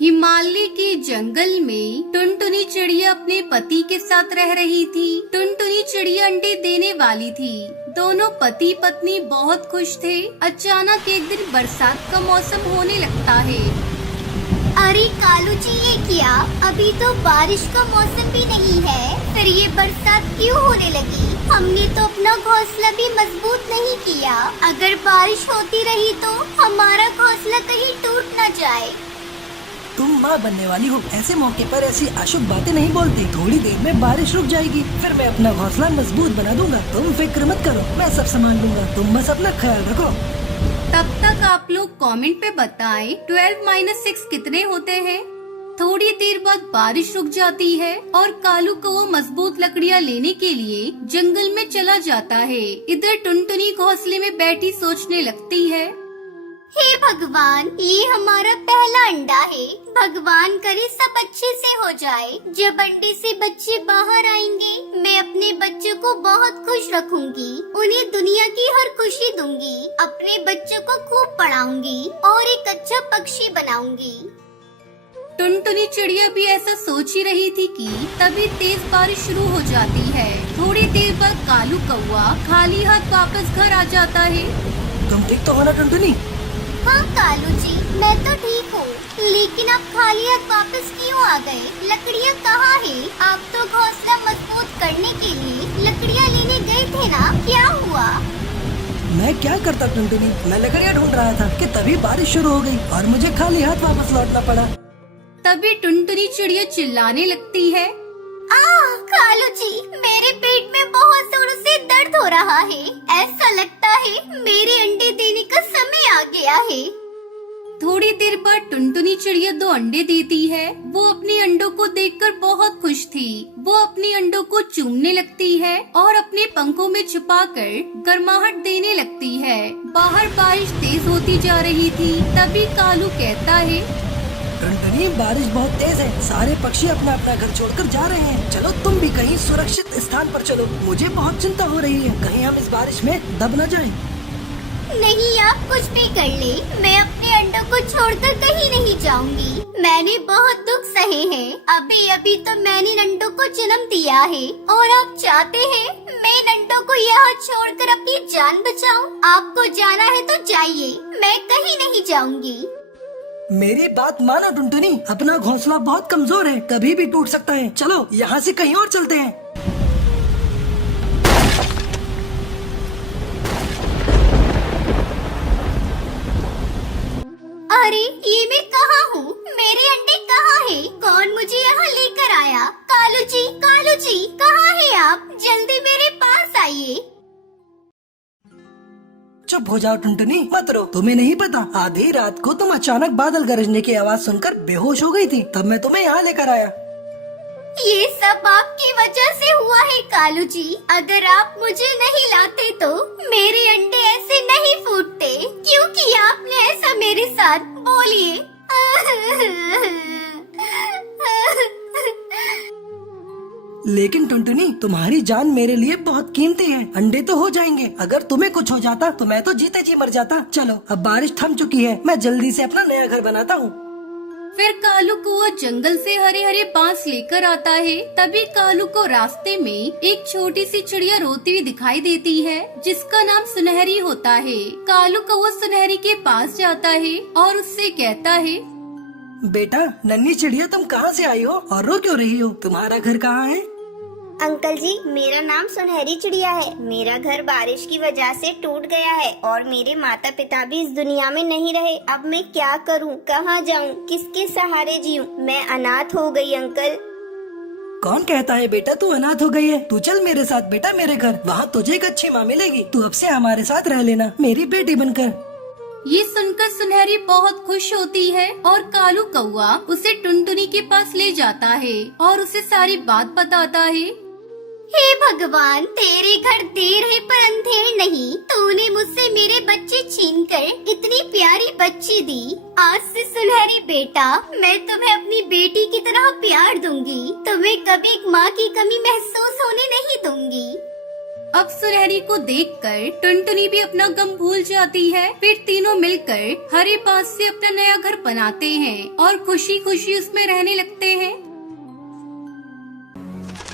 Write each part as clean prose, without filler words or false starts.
हिमालय के जंगल में टुनटुनी चिड़िया अपने पति के साथ रह रही थी। टुनटुनी चिड़िया अंडे देने वाली थी। दोनों पति पत्नी बहुत खुश थे। अचानक एक दिन बरसात का मौसम होने लगता है। अरे कालू जी, ये क्या? अभी तो बारिश का मौसम भी नहीं है, फिर ये बरसात क्यों होने लगी? हमने तो अपना घोंसला भी मजबूत नहीं किया। अगर बारिश होती रही तो हमारा घोंसला कहीं टूट न जाए। तुम माँ बनने वाली हो, ऐसे मौके पर ऐसी अशुभ बातें नहीं बोलती। थोड़ी देर में बारिश रुक जाएगी, फिर मैं अपना घोंसला मजबूत बना दूंगा। तुम फिक्र मत करो, मैं सब संभाल लूंगा। तुम बस अपना ख्याल रखो। तब तक आप लोग कमेंट पे बताएं 12 - 6 कितने होते हैं। थोड़ी देर बाद बारिश रुक जाती है और कालू को वो मजबूत लकड़ियाँ लेने के लिए जंगल में चला जाता है। इधर टुनटुनी घोंसले में बैठी सोचने लगती है, हे भगवान, ये हमारा पहला अंडा है। भगवान करे सब अच्छे से हो जाए। जब अंडे से बच्चे बाहर आएंगे, मैं अपने बच्चों को बहुत खुश रखूंगी। उन्हें दुनिया की हर खुशी दूंगी। अपने बच्चों को खूब पढ़ाऊंगी और एक अच्छा पक्षी बनाऊंगी। टुनटुनी चिड़िया भी ऐसा सोच ही रही थी कि तभी तेज बारिश शुरू हो जाती है। थोड़ी देर बाद कालू कौआ खाली हाथ वापस घर आ जाता है। तुम ठीक तो हो ना टुनटुनी? हाँ कालू जी, मैं तो ठीक हूँ, लेकिन आप खाली हाथ वापस क्यों आ गए? लकड़ियाँ कहाँ हैं? आप तो घोंसला मजबूत करने के लिए लकड़ियाँ लेने गए थे ना, क्या हुआ? मैं क्या करता टुनटुनी, मैं लकड़ियाँ ढूंढ रहा था कि तभी बारिश शुरू हो गई और मुझे खाली हाथ वापस लौटना पड़ा। तभी टुनटुनी चिड़िया चिल्लाने लगती है, कालू जी, मेरे पेट में बहुत जोरों से दर्द हो रहा है। ऐसा लगता है मेरे अंडे देने का समय आ गया है। थोड़ी देर बाद टुनटुनी चिड़िया 2 अंडे देती है। वो अपने अंडों को देखकर बहुत खुश थी। वो अपने अंडों को चूमने लगती है और अपने पंखों में छुपाकर गर्माहट देने लगती है। बाहर बारिश तेज होती जा रही थी। तभी कालू कहता है, टुनटुनी, बारिश बहुत तेज है। सारे पक्षी अपना अपना घर छोड़कर जा रहे हैं। चलो तुम भी कहीं सुरक्षित स्थान पर चलो। मुझे बहुत चिंता हो रही है, कहीं हम इस बारिश में दब न जाएं। नहीं, आप कुछ भी कर ले, मैं अपने अंडों को छोड़कर कहीं नहीं जाऊंगी। मैंने बहुत दुख सहे हैं। अभी अभी तो मैंने अंडों को जन्म दिया है और आप चाहते हैं मैं इन अंडों को यहाँ छोड़कर अपनी जान बचाऊं? आपको जाना है तो जाइए, मैं कहीं नहीं जाऊंगी। मेरी बात मानो टुनटुनी, अपना घोंसला बहुत कमजोर है, कभी भी टूट सकता है। चलो यहाँ से कहीं और चलते हैं। अरे ये मैं कहाँ हूँ? मेरे अंडे कहाँ हैं? कौन मुझे यहाँ लेकर आया? कालू जी, कहाँ हैं आप? जल्दी मेरे पास आइए। चुप हो जाओ टुनटुनी, मत रो। तुम्हें नहीं पता, आधी रात को तुम अचानक बादल गरजने की आवाज सुनकर बेहोश हो गई थी, तब मैं तुम्हें यहाँ लेकर आया। ये सब आपकी वजह से हुआ है कालू जी। अगर आप मुझे नहीं लाते तो मेरे अंडे ऐसे नहीं फूटते। क्यों किया आपने ऐसा मेरे साथ? बोलिए। लेकिन टुनटुनी, तुम्हारी जान मेरे लिए बहुत कीमती है। अंडे तो हो जाएंगे, अगर तुम्हें कुछ हो जाता तो मैं तो जीते जी मर जाता। चलो अब बारिश थम चुकी है, मैं जल्दी से अपना नया घर बनाता हूँ। फिर कालू कौआ जंगल से हरे हरे बांस लेकर आता है। तभी कालू को रास्ते में एक छोटी सी चिड़िया रोती हुई दिखाई देती है, जिसका नाम सुनहरी होता है। कालू कौआ सुनहरी के पास जाता है और उससे कहता है, बेटा नन्ही चिड़िया, तुम कहाँ से आई हो और रो क्यों रही हो? तुम्हारा घर कहाँ है? अंकल जी, मेरा नाम सुनहरी चिड़िया है। मेरा घर बारिश की वजह से टूट गया है और मेरे माता पिता भी इस दुनिया में नहीं रहे। अब मैं क्या करूं? कहाँ जाऊं? किसके सहारे जीऊं? मैं अनाथ हो गई अंकल। कौन कहता है बेटा तू अनाथ हो गई है? तू चल मेरे साथ बेटा मेरे घर, वहाँ तुझे एक अच्छी माँ मिलेगी। तू अब से हमारे साथ रह लेना, मेरी बेटी बनकर। ये सुनकर सुनहरी बहुत खुश होती है और कालू कौआ उसे टुनटुनी के पास ले जाता है और उसे सारी बात बताता है। हे भगवान, तेरे घर देर है पर अंधेर नहीं। तूने मुझसे मेरे बच्चे छीनकर इतनी प्यारी बच्ची दी। आज से सुनहरी बेटा, मैं तुम्हें अपनी बेटी की तरह प्यार दूंगी। तुम्हें कभी माँ की कमी महसूस होने नहीं दूंगी। अब सुनहरी को देखकर टुनटुनी भी अपना गम भूल जाती है। फिर तीनों मिलकर हरे बांस से अपना नया घर बनाते हैं और खुशी खुशी उसमें रहने लगते हैं।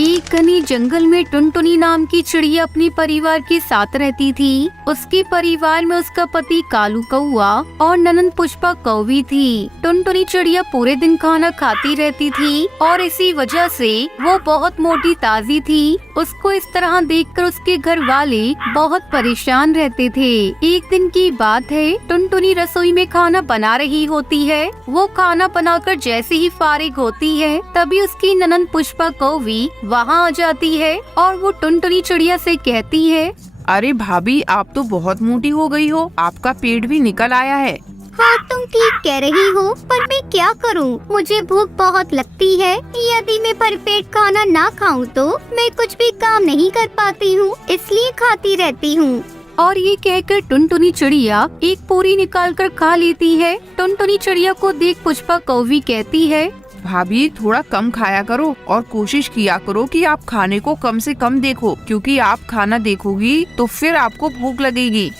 एक घने जंगल में टुनटुनी नाम की चिड़िया अपने परिवार के साथ रहती थी। उसके परिवार में उसका पति कालू कौआ और ननंद पुष्पा कौवी थी। टुनटुनी चिड़िया पूरे दिन खाना खाती रहती थी और इसी वजह से वो बहुत मोटी ताजी थी। उसको इस तरह देखकर उसके घर वाले बहुत परेशान रहते थे। एक दिन की बात है, टुनटुनी रसोई में खाना बना रही होती है। वो खाना बनाकर जैसे ही फारिग होती है, तभी उसकी ननंद पुष्पा कौवी वहाँ आ जाती है और वो टुनटुनी चिड़िया से कहती है, अरे भाभी, आप तो बहुत मोटी हो गई हो, आपका पेट भी निकल आया है। हाँ, तुम ठीक कह रही हो, पर मैं क्या करूँ, मुझे भूख बहुत लगती है। यदि मैं भरपेट खाना ना खाऊं तो मैं कुछ भी काम नहीं कर पाती हूँ, इसलिए खाती रहती हूँ। और ये कहकर टुनटुनी चिड़िया एक पूरी निकाल कर खा लेती है। टुनटुनी चिड़िया को देख पुष्पा कौवी कहती है, भाभी, थोड़ा कम खाया करो और कोशिश किया करो कि आप खाने को कम से कम देखो, क्योंकि आप खाना देखोगी तो फिर आपको भूख लगेगी।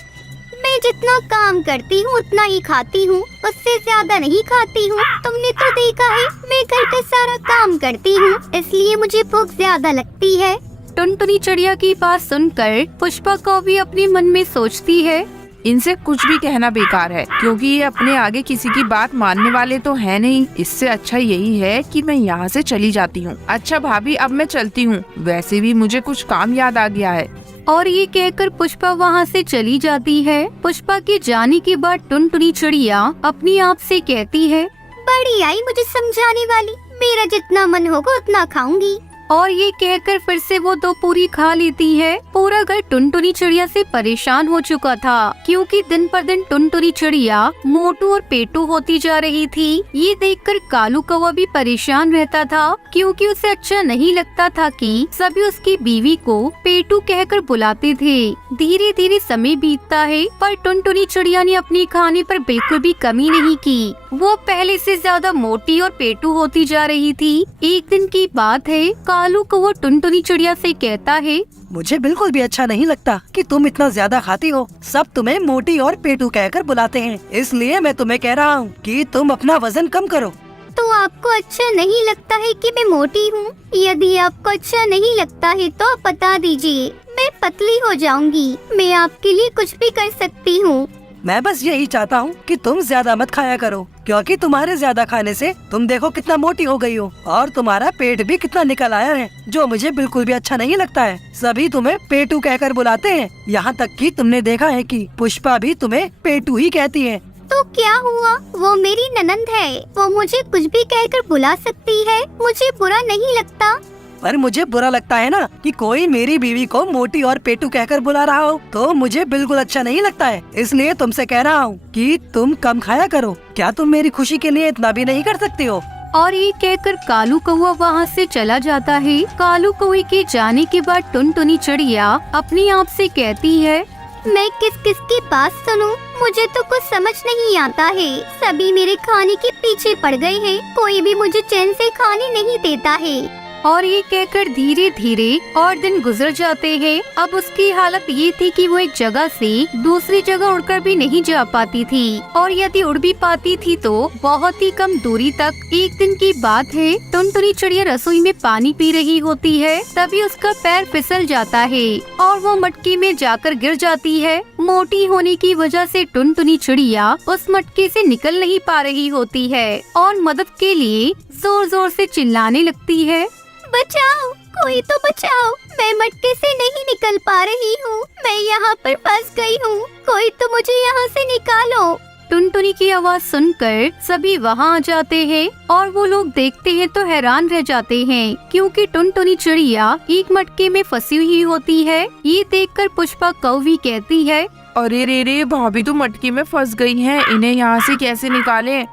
मैं जितना काम करती हूँ उतना ही खाती हूँ, उससे ज्यादा नहीं खाती हूँ। तुमने तो देखा है, मैं घर का सारा काम करती हूँ, इसलिए मुझे भूख ज्यादा लगती है। टुनटुनी चिड़िया की बात सुनकर पुष्पा कौवी अपने मन में सोचती है, इनसे कुछ भी कहना बेकार है, क्योंकि ये अपने आगे किसी की बात मानने वाले तो है नहीं। इससे अच्छा यही है कि मैं यहाँ से चली जाती हूँ। अच्छा भाभी, अब मैं चलती हूँ, वैसे भी मुझे कुछ काम याद आ गया है। और ये कहकर पुष्पा वहाँ से चली जाती है। पुष्पा के जाने के बाद टुनटुनी चिड़िया अपनी आप से कहती है, बड़ी आई मुझे समझाने वाली, मेरा जितना मन होगा उतना खाऊंगी। और ये कहकर फिर से वो 2 पूरी खा लेती है। पूरा घर टुनटुनी चिड़िया से परेशान हो चुका था, क्योंकि दिन पर दिन टुनटुनी चिड़िया मोटू और पेटू होती जा रही थी। ये देखकर कालू कौवा भी परेशान रहता था, क्योंकि उसे अच्छा नहीं लगता था कि सभी उसकी बीवी को पेटू कहकर बुलाते थे। धीरे धीरे समय बीतता है, पर टुनटुनी चिड़िया ने अपने खाने पर बिल्कुल भी कमी नहीं की। वो पहले से ज्यादा मोटी और पेटू होती जा रही थी। एक दिन की बात है, कालू कौवा टुनटुनी चिड़िया से कहता है, मुझे बिल्कुल भी अच्छा नहीं लगता कि तुम इतना ज्यादा खाती हो। सब तुम्हें मोटी और पेटू कहकर बुलाते हैं, इसलिए मैं तुम्हें कह रहा हूँ कि तुम अपना वजन कम करो। तो आपको अच्छा नहीं लगता है कि मैं मोटी हूँ? यदि आपको अच्छा नहीं लगता है तो आप बता दीजिए, मैं पतली हो जाऊंगी। मैं आपके लिए कुछ भी कर सकती हूँ। मैं बस यही चाहता हूँ कि तुम ज्यादा मत खाया करो, क्योंकि तुम्हारे ज्यादा खाने से तुम देखो कितना मोटी हो गई हो और तुम्हारा पेट भी कितना निकल आया है, जो मुझे बिल्कुल भी अच्छा नहीं लगता है। सभी तुम्हें पेटू कहकर बुलाते हैं, यहाँ तक कि तुमने देखा है कि पुष्पा भी तुम्हें पेटू ही कहती है। तो क्या हुआ, वो मेरी ननंद है, वो मुझे कुछ भी कहकर बुला सकती है, मुझे बुरा नहीं लगता। पर मुझे बुरा लगता है ना कि कोई मेरी बीवी को मोटी और पेटू कहकर बुला रहा हो, तो मुझे बिल्कुल अच्छा नहीं लगता है। इसलिए तुमसे कह रहा हूँ कि तुम कम खाया करो। क्या तुम मेरी खुशी के लिए इतना भी नहीं कर सकती हो? और ये कहकर कालू कौवा वहाँ से चला जाता है। कालू कौवे के जाने के बाद टुनटुनी चिड़िया अपने आप से कहती है, मैं किस किस की बात सुनूं? मुझे तो कुछ समझ नहीं आता है। सभी मेरे खाने के पीछे पड़ गए हैं, कोई भी मुझे चैन से खाने नहीं देता है। और ये कहकर धीरे धीरे और दिन गुजर जाते हैं। अब उसकी हालत ये थी कि वो एक जगह से दूसरी जगह उड़कर भी नहीं जा पाती थी, और यदि उड़ भी पाती थी तो बहुत ही कम दूरी तक। एक दिन की बात है, टुनटुनी चिड़िया रसोई में पानी पी रही होती है, तभी उसका पैर फिसल जाता है और वो मटकी में जाकर गिर जाती है। मोटी होने की वजह से टुनटुनी चिड़िया उस मटके से निकल नहीं पा रही होती है और मदद के लिए जोर जोर से चिल्लाने लगती है, बचाओ, कोई तो बचाओ, मैं मटके से नहीं निकल पा रही हूँ, मैं यहाँ पर फंस गई हूँ, कोई तो मुझे यहाँ से निकालो। टुनटुनी की आवाज सुनकर सभी वहाँ आ जाते हैं और वो लोग देखते हैं तो हैरान रह जाते हैं, क्योंकि टुनटुनी चिड़िया एक मटके में फंसी हुई होती है। ये देखकर पुष्पा कौवी कहती है, अरे रे, भाभी तो मटकी में फंस गई हैं, इन्हें यहाँ से कैसे निकालें?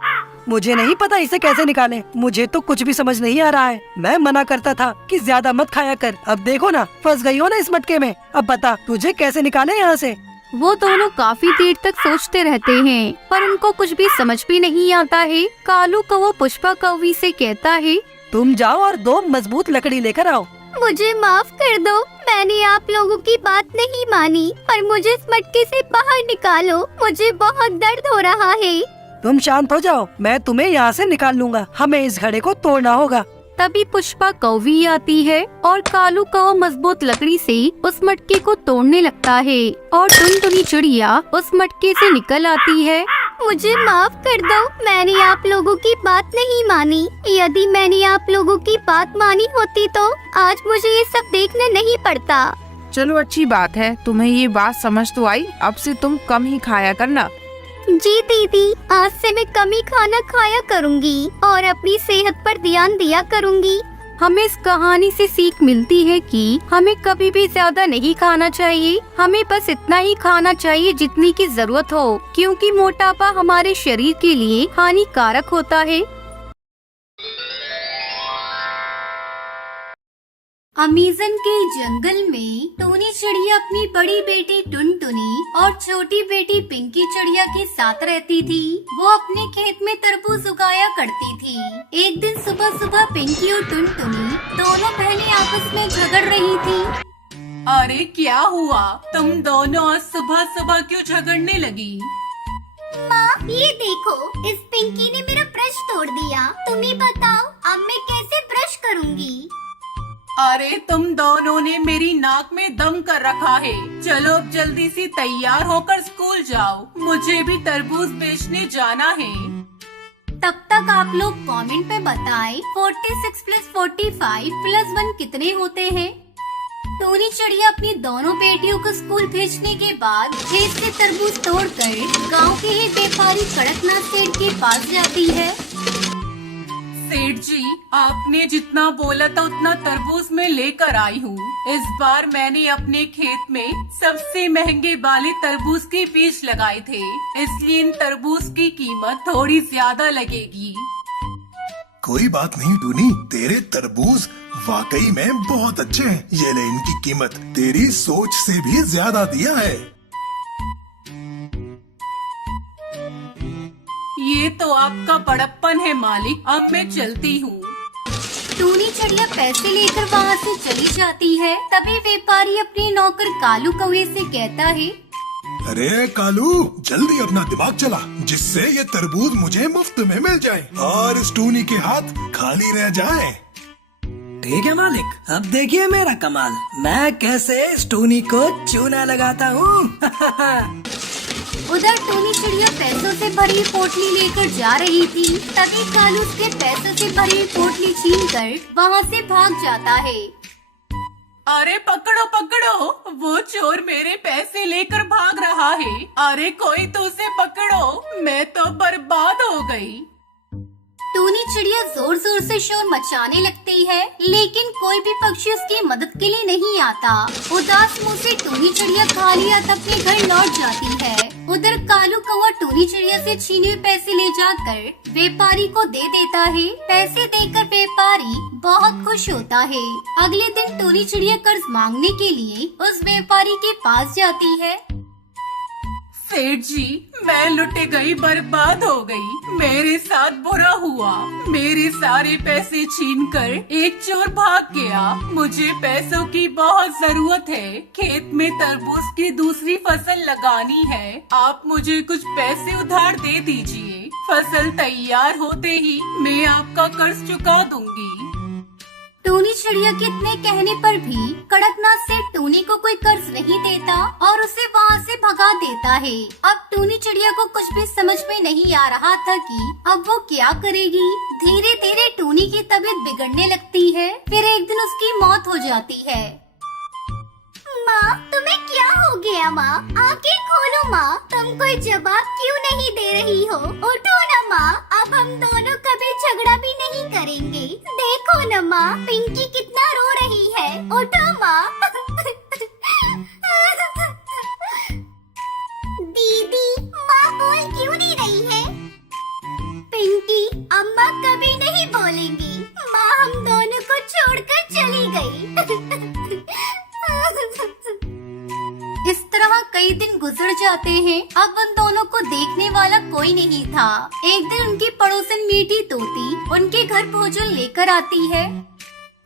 मुझे नहीं पता इसे कैसे निकालें, मुझे तो कुछ भी समझ नहीं आ रहा है। मैं मना करता था कि ज्यादा मत खाया कर, अब देखो ना, फंस गई हो ना इस मटके में। अब बता तुझे कैसे निकालें यहाँ से? वो दोनों काफी देर तक सोचते रहते हैं, पर उनको कुछ भी समझ भी नहीं आता है। कालू कौवा पुष्पा कौवी से कहता है, तुम जाओ और 2 मजबूत लकड़ी लेकर आओ मुझे माफ कर दो। मैंने आप लोगों की बात नहीं मानी, पर मुझे इस मटके से बाहर निकालो। मुझे बहुत दर्द हो रहा है। तुम शांत हो जाओ, मैं तुम्हें यहाँ से निकाल लूंगा। हमें इस घड़े को तोड़ना होगा। तभी पुष्पा कौवी आती है और कालू कौवा मजबूत लकड़ी से उस मटके को तोड़ने लगता है और टुनटुनी चिड़िया उस मटके से निकल आती है। मुझे माफ कर दो, मैंने आप लोगों की बात नहीं मानी। यदि मैंने आप लोगों की बात मानी होती तो आज मुझे ये सब देखने नहीं पड़ता। चलो अच्छी बात है, तुम्हें ये बात समझ तो आई। अब से तुम कम ही खाया करना। जी दीदी, आज से मैं कम ही खाना खाया करूँगी और अपनी सेहत पर ध्यान दिया करूँगी। हमें इस कहानी से सीख मिलती है कि हमें कभी भी ज्यादा नहीं खाना चाहिए। हमें बस इतना ही खाना चाहिए जितनी की जरूरत हो, क्योंकि मोटापा हमारे शरीर के लिए हानिकारक होता है। अमेज़न के जंगल में टूनी चिड़िया अपनी बड़ी बेटी टुनटुनी और छोटी बेटी पिंकी चिड़िया के साथ रहती थी। वो अपने खेत में तरबूज उगाया करती थी। एक दिन सुबह सुबह पिंकी और टुनटुनी दोनों बहनें आपस में झगड़ रही थी। अरे क्या हुआ? तुम दोनों आज सुबह सुबह क्यों झगड़ने लगी? माँ ये देखो, इस पिंकी ने मेरा ब्रश तोड़ दिया। तुम ही बताओ अब मैं कैसे ब्रश करूँगी? अरे तुम दोनों ने मेरी नाक में दम कर रखा है। चलो अब जल्दी से तैयार होकर स्कूल जाओ, मुझे भी तरबूज बेचने जाना है। तब तक आप लोग कमेंट में बताएं 46 + 45 + 1 कितने होते हैं। टूनी चिड़िया अपनी दोनों बेटियों को स्कूल भेजने के बाद खेत से तरबूज तोड़कर गांव के एक व्यापारी कड़कनाथ सेठ के पास जाती है। सेठ जी, आपने जितना बोला था उतना तरबूज मैं लेकर आई हूँ। इस बार मैंने अपने खेत में सबसे महंगे वाले तरबूज के बीज लगाए थे, इसलिए इन तरबूज की कीमत थोड़ी ज्यादा लगेगी। कोई बात नहीं टूनी, तेरे तरबूज वाकई में बहुत अच्छे हैं। ये ले इनकी कीमत, तेरी सोच से भी ज्यादा दिया है। ये तो आपका बड़प्पन है मालिक, अब मैं चलती हूँ। टूनी चिड़िया पैसे लेकर वहाँ से चली जाती है। तभी व्यापारी अपने नौकर कालू कौवे से कहता है, अरे कालू, जल्दी अपना दिमाग चला, जिससे ये तरबूज मुझे मुफ्त में मिल जाए और इस टूनी के हाथ खाली रह जाए। ठीक है मालिक, अब देखिए मेरा कमाल। मैं कैसे इस टूनी को चूना लगाता हूँ। उधर टूनी चिड़िया पैसों से भरी पोटली लेकर जा रही थी। तभी कालू उसके पैसों से भरी पोटली छीनकर वहाँ से भाग जाता है। अरे पकड़ो पकड़ो, वो चोर मेरे पैसे लेकर भाग रहा है। अरे कोई तो उसे पकड़ो, मैं तो बर्बाद हो गई। टूनी चिड़िया जोर जोर से शोर मचाने लगती है, लेकिन कोई भी पक्षी उसकी मदद के लिए नहीं आता। उदास मुंह से टूनी चिड़िया खाली हाथ अपने घर लौट जाती है। उधर कालू कौवा टूनी चिड़िया से छीने हुए पैसे ले जाकर व्यापारी को दे देता है। पैसे देकर व्यापारी बहुत खुश होता है। अगले दिन टूनी चिड़िया कर्ज मांगने के लिए उस व्यापारी के पास जाती है। सेठ जी, मैं लुट गई, बर्बाद हो गई। मेरे साथ बुरा हुआ। मेरे सारे पैसे छीनकर एक चोर भाग गया। मुझे पैसों की बहुत जरूरत है। खेत में तरबूज की दूसरी फसल लगानी है। आप मुझे कुछ पैसे उधार दे दीजिए। फसल तैयार होते ही मैं आपका कर्ज चुका दूंगी। टूनी चिड़िया के इतने कहने पर भी कड़कनाथ सेठ टूनी को कोई कर्ज नहीं देता और उसे वहाँ से भगा देता है। अब टूनी चिड़िया को कुछ भी समझ में नहीं आ रहा था कि अब वो क्या करेगी। धीरे धीरे टूनी की तबीयत बिगड़ने लगती है। फिर एक दिन उसकी मौत हो जाती है। माँ, तुम्हें क्या हो गया माँ? आंखें खोलो माँ, तुम कोई जवाब क्यों नहीं दे रही हो? उठो ना माँ, अब हम दोनों कभी झगड़ा भी नहीं करेंगे। देखो ना माँ, पिंकी कितना रो रही है। उठो माँ। दीदी, माँ बोल क्यों नहीं रही है? पिंकी, अम्मा कभी नहीं बोलेंगी। माँ हम दोनों को छोड़कर चली गई। इस तरह कई दिन गुजर जाते हैं। अब उन दोनों को देखने वाला कोई नहीं था। एक दिन उनकी पड़ोसन मीठी तोती उनके घर भोजन लेकर आती है।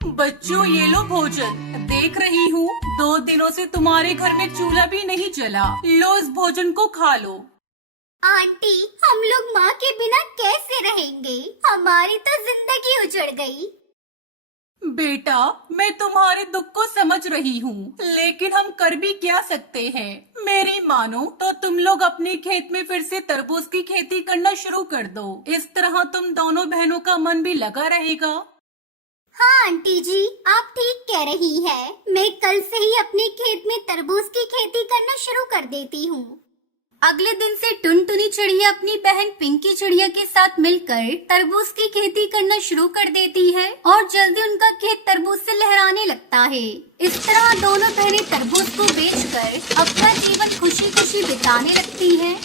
बच्चों ये लो भोजन। देख रही हूँ 2 दिनों से तुम्हारे घर में चूल्हा भी नहीं जला। लो इस भोजन को खा लो। आंटी, हम लोग माँ के बिना कैसे रहेंगे? हमारी तो जिंदगी उजड़ गई। बेटा, मैं तुम्हारे दुख को समझ रही हूँ, लेकिन हम कर भी क्या सकते हैं। मेरी मानो तो तुम लोग अपने खेत में फिर से तरबूज की खेती करना शुरू कर दो। इस तरह तुम दोनों बहनों का मन भी लगा रहेगा। हाँ आंटी जी, आप ठीक कह रही है। मैं कल से ही अपने खेत में तरबूज की खेती करना शुरू कर देती हूँ। अगले दिन से टुनटुनी चिड़िया अपनी बहन पिंकी चिड़िया के साथ मिलकर तरबूज की खेती करना शुरू कर देती है और जल्दी उनका खेत तरबूज से लहराने लगता है। इस तरह दोनों बहनें तरबूज को बेचकर अपना जीवन खुशी खुशी बिताने लगती हैं।